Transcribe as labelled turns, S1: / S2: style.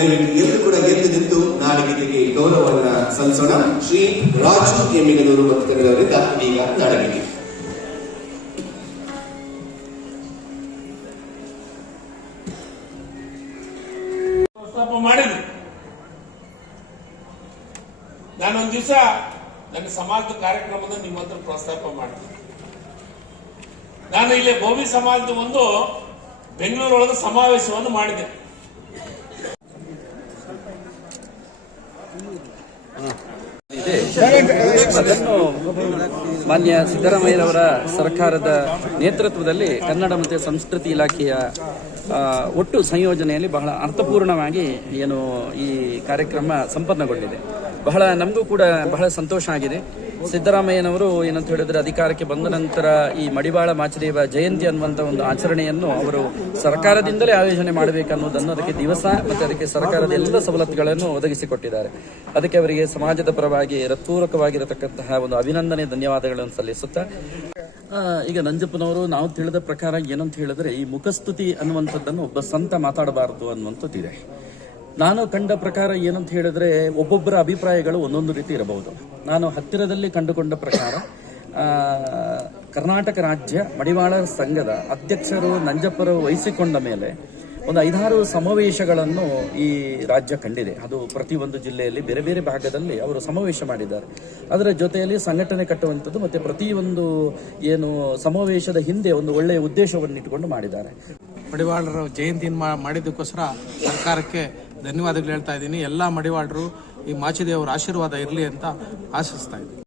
S1: ದಯವಿಟ್ಟು ಎಲ್ಲರೂ ಕೂಡ ಎದ್ದು ನಿಂತು ನಾಡಗೀತೆಗೆ ಗೌರವವನ್ನ ಸಲ್ಲಿಸೋಣ. ಶ್ರೀ ರಾಜು ಕೆಮ್ಮಿಗನೂರು ಮತ್ತು ಕನ್ನಡವರಿಂದ ಈಗ ನಾಡಗೀತೆ.
S2: ಮಾಡಿದ್ರು. ನಾನೊಂದ್ ದಿವಸ ನನ್ನ ಸಮಾಜದ ಕಾರ್ಯಕ್ರಮದ ನಿಮ್ಮ ಹತ್ರ ಪ್ರಸ್ತಾಪ ಮಾಡ್ತೀನಿ ನಾನು ಇಲ್ಲಿ ಭೋವಿ ಸಮಾಜದ ಒಂದು ಬೆಂಗಳೂರೊಳಗೆ ಸಮಾವೇಶವನ್ನು ಮಾಡಿದೆ.
S3: ಅದನ್ನು ಮಾನ್ಯ ಸಿದ್ದರಾಮಯ್ಯನವರ ಸರ್ಕಾರದ ನೇತೃತ್ವದಲ್ಲಿ ಕನ್ನಡ ಮತ್ತು ಸಂಸ್ಕೃತಿ ಇಲಾಖೆಯ ಒಟ್ಟು ಸಂಯೋಜನೆಯಲ್ಲಿ ಬಹಳ ಅರ್ಥಪೂರ್ಣವಾಗಿ ಏನು ಈ ಕಾರ್ಯಕ್ರಮ ಸಂಪನ್ನಗೊಂಡಿದೆ. ಬಹಳ ನಮಗೂ ಕೂಡ ಬಹಳ ಸಂತೋಷ ಆಗಿದೆ. ಸಿದ್ದರಾಮಯ್ಯನವರು ಏನಂತ ಹೇಳಿದ್ರೆ ಅಧಿಕಾರಕ್ಕೆ ಬಂದ ನಂತರ ಈ ಮಡಿವಾಳ ಮಾಚದೇವ ಜಯಂತಿ ಅನ್ನುವಂಥ ಒಂದು ಆಚರಣೆಯನ್ನು ಅವರು ಸರ್ಕಾರದಿಂದಲೇ ಆಯೋಜನೆ ಮಾಡಬೇಕನ್ನೋದನ್ನು ಅದಕ್ಕೆ ದಿವಸ ಮತ್ತು ಅದಕ್ಕೆ ಸರ್ಕಾರದ ಎಲ್ಲ ಸವಲತ್ತುಗಳನ್ನು ಒದಗಿಸಿಕೊಟ್ಟಿದ್ದಾರೆ. ಅದಕ್ಕೆ ಅವರಿಗೆ ಸಮಾಜದ ಪರವಾಗಿ ಹೃತ್ಪೂರ್ವಕವಾಗಿರತಕ್ಕಂತಹ ಒಂದು ಅಭಿನಂದನೆ, ಧನ್ಯವಾದಗಳನ್ನು ಸಲ್ಲಿಸುತ್ತಾ. ಈಗ ನಂಜಪ್ಪನವರು ನಾವು ತಿಳಿದ ಪ್ರಕಾರ ಏನಂತ ಹೇಳಿದ್ರೆ ಈ ಮುಖಸ್ತುತಿ ಅನ್ನುವಂಥದ್ದನ್ನು ಒಬ್ಬ ಸಂತ ಮಾತಾಡಬಾರದು ಅನ್ನುವಂಥದ್ದಿದೆ ನಾನು ಕಂಡ ಪ್ರಕಾರ ಏನಂತ ಹೇಳಿದ್ರೆ ಒಬ್ಬೊಬ್ಬರ ಅಭಿಪ್ರಾಯಗಳು ಒಂದೊಂದು ರೀತಿ ಇರಬಹುದು. ನಾನು ಹತ್ತಿರದಲ್ಲಿ ಕಂಡುಕೊಂಡ ಪ್ರಕಾರ ಕರ್ನಾಟಕ ರಾಜ್ಯ ಮಡಿವಾಳ ಸಂಘದ ಅಧ್ಯಕ್ಷರು ನಂಜಪ್ಪರು ವಹಿಸಿಕೊಂಡ ಮೇಲೆ ಒಂದು ಐದಾರು ಸಮಾವೇಶಗಳನ್ನು ಈ ರಾಜ್ಯ ಕಂಡಿದೆ. ಅದು ಪ್ರತಿಯೊಂದು ಜಿಲ್ಲೆಯಲ್ಲಿ ಬೇರೆ ಬೇರೆ ಭಾಗದಲ್ಲಿ ಅವರು ಸಮಾವೇಶ ಮಾಡಿದ್ದಾರೆ. ಅದರ ಜೊತೆಯಲ್ಲಿ ಸಂಘಟನೆ ಕಟ್ಟುವಂಥದ್ದು ಮತ್ತೆ ಪ್ರತಿಯೊಂದು ಏನು ಸಮಾವೇಶದ ಹಿಂದೆ ಒಂದು ಒಳ್ಳೆಯ ಉದ್ದೇಶವನ್ನು ಇಟ್ಟುಕೊಂಡು ಮಾಡಿದ್ದಾರೆ.
S4: ಮಡಿವಾಳರ ಜಯಂತಿಯನ್ನು ಮಾಡಿದ್ದಕ್ಕೋಸ್ಕರ ಸರ್ಕಾರಕ್ಕೆ ಧನ್ಯವಾದಗಳು ಹೇಳ್ತಾ ಇದ್ದೀನಿ. ಎಲ್ಲ ಮಡಿವಾಳರು ಈ ಮಾಚಿದೇವರ ಆಶೀರ್ವಾದ ಇರಲಿ ಅಂತ ಆಶಿಸ್ತಾ ಇದ್ದೀನಿ.